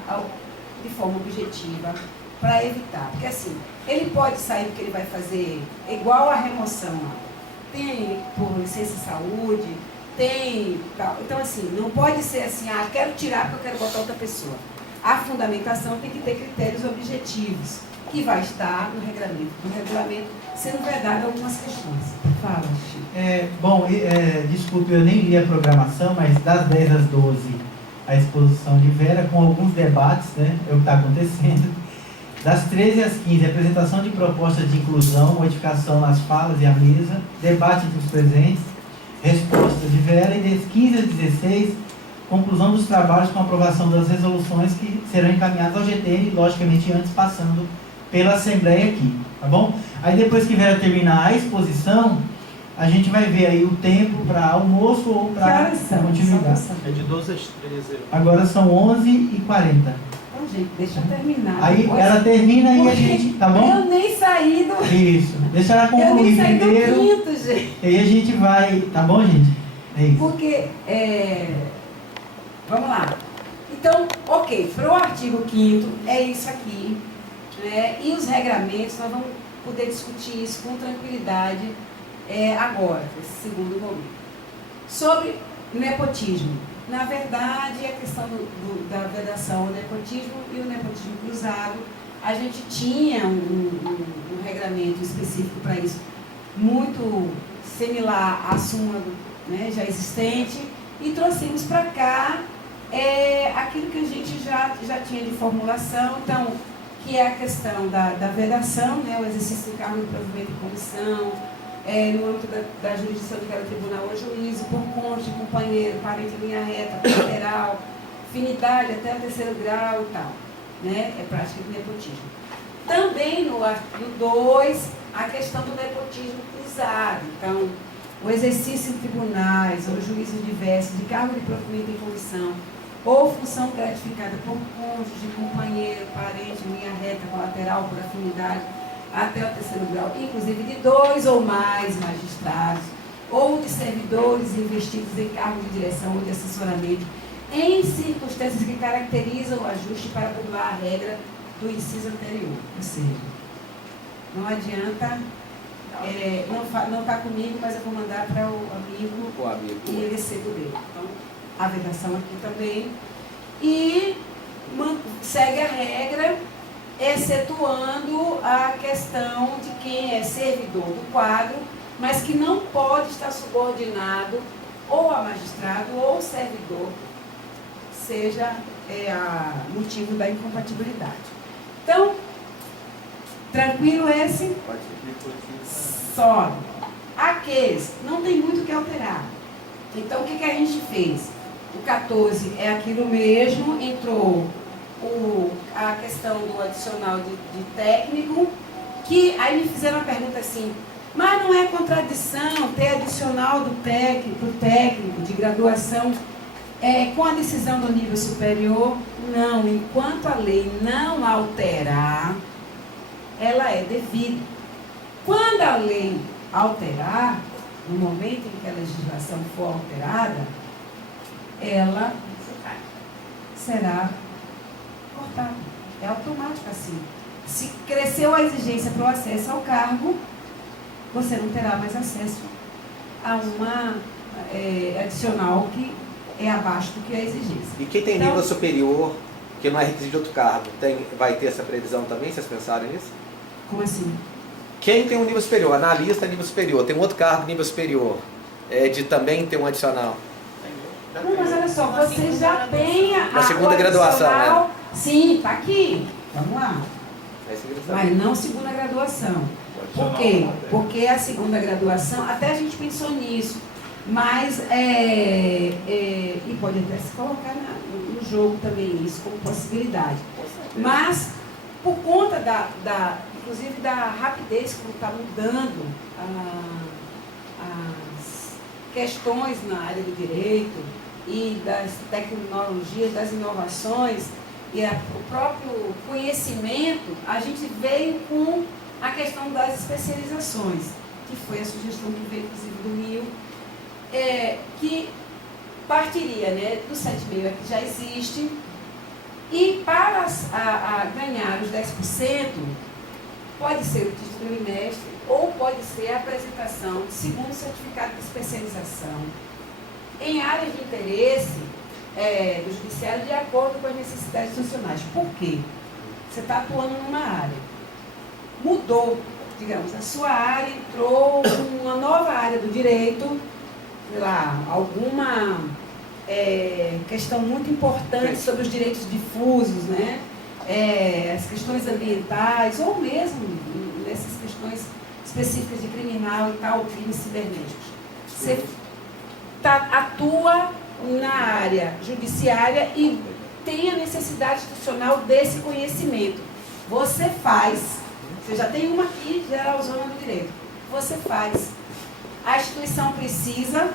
de forma objetiva para evitar. Porque assim, ele pode sair porque ele vai fazer igual a remoção. Tem por licença de saúde, tem tal. Então assim, não pode ser assim, quero tirar porque eu quero botar outra pessoa. A fundamentação tem que ter critérios objetivos, que vai estar no regulamento. No regulamento sendo vedado algumas questões. Fala, Chico. Desculpe, eu nem li a programação, mas das 10 às 12 a exposição de Vera, com alguns debates, né, é o que está acontecendo. Das 13 às 15, apresentação de propostas de inclusão, modificação nas falas e à mesa, debate dos presentes, resposta de Vera, e das 15 às 16, conclusão dos trabalhos com aprovação das resoluções que serão encaminhadas ao GTN, logicamente antes passando pela Assembleia aqui, tá bom? Aí depois que Vera terminar a exposição, a gente vai ver aí o tempo para almoço ou para continuidade. É de 12 às 13. Agora são 11h40. Então, gente, deixa eu terminar. Aí ela termina e a gente, tá bom? Eu nem saí do... Isso. Deixa ela concluir primeiro. Eu nem saí do quinto, gente. E aí a gente vai, tá bom, gente? É isso. Porque, vamos lá. Então, ok, para o artigo 5º é isso aqui, né? E os regramentos, nós vamos poder discutir isso com tranquilidade agora, nesse segundo momento. Sobre nepotismo. Na verdade, a questão da vedação ao nepotismo e o nepotismo cruzado, a gente tinha um regramento específico para isso, muito similar à súmula, né, já existente, e trouxemos para cá aquilo que a gente já tinha de formulação, então, que é a questão da vedação, né, o exercício do cargo de provimento de comissão, no âmbito da jurisdição de cada tribunal ou juízo, por cônjuge, companheiro, parente em linha reta, lateral, afinidade até o 3º grau e tal, né? É prática de nepotismo. Também no artigo 2, a questão do nepotismo cruzado. Então, o exercício em tribunais ou juízos diversos de cargo de provimento em comissão ou função gratificada por cônjuge, companheiro, parente em linha reta, colateral, por afinidade, até o 3º grau, inclusive de 2 ou mais magistrados, ou de servidores investidos em cargo de direção ou de assessoramento, em circunstâncias que caracterizam o ajuste para burlar a regra do inciso anterior. Ou seja, não adianta, não está comigo, mas eu vou mandar para o amigo e ele recebe o dele. Então, a vedação aqui também. E segue a regra, excetuando a questão de quem é servidor do quadro, mas que não pode estar subordinado ou a magistrado ou servidor, seja motivo da incompatibilidade. Então, tranquilo esse? Sobe. Aqueles, não tem muito o que alterar. Então, o que a gente fez? O 14 é aquilo mesmo, entrou a questão do adicional de técnico, que aí me fizeram uma pergunta assim, mas não é contradição ter adicional do técnico de graduação com a decisão do nível superior? Não, enquanto a lei não alterar, ela é devida. Quando a lei alterar, no momento em que a legislação for alterada, ela será cortada. É automático assim. Se cresceu a exigência para o acesso ao cargo, você não terá mais acesso a uma adicional que é abaixo do que a exigência. E quem tem nível superior, que não é requisito de outro cargo, vai ter essa previsão também, vocês pensarem nisso? Como assim? Quem tem um nível superior, analista nível superior, tem um outro cargo nível superior, de também ter um adicional. Não, mas olha só, você já tem a segunda graduação, né? Sim, está aqui. Vamos lá. Mas não segunda graduação. Por quê? Porque a segunda graduação, até a gente pensou nisso, mas e pode até se colocar no jogo também isso como possibilidade. Mas por conta inclusive da rapidez como está mudando as questões na área do direito e das tecnologias, das inovações e o próprio conhecimento, a gente veio com a questão das especializações, que foi a sugestão que veio inclusive do Rio, que partiria do 7,5 que já existe, e para ganhar os 10%, pode ser o título do bimestre ou pode ser a apresentação de segundo certificado de especialização em áreas de interesse do judiciário de acordo com as necessidades institucionais. Por quê? Você está atuando numa área, mudou, digamos, a sua área entrou uma nova área do direito, sei lá, alguma questão muito importante sobre os direitos difusos, né? As questões ambientais, ou mesmo nessas questões específicas de criminal e tal, crimes cibernéticos. Você atua na área judiciária e tem a necessidade institucional desse conhecimento. Você já tem uma aqui, geralzona do direito. Você faz. A instituição precisa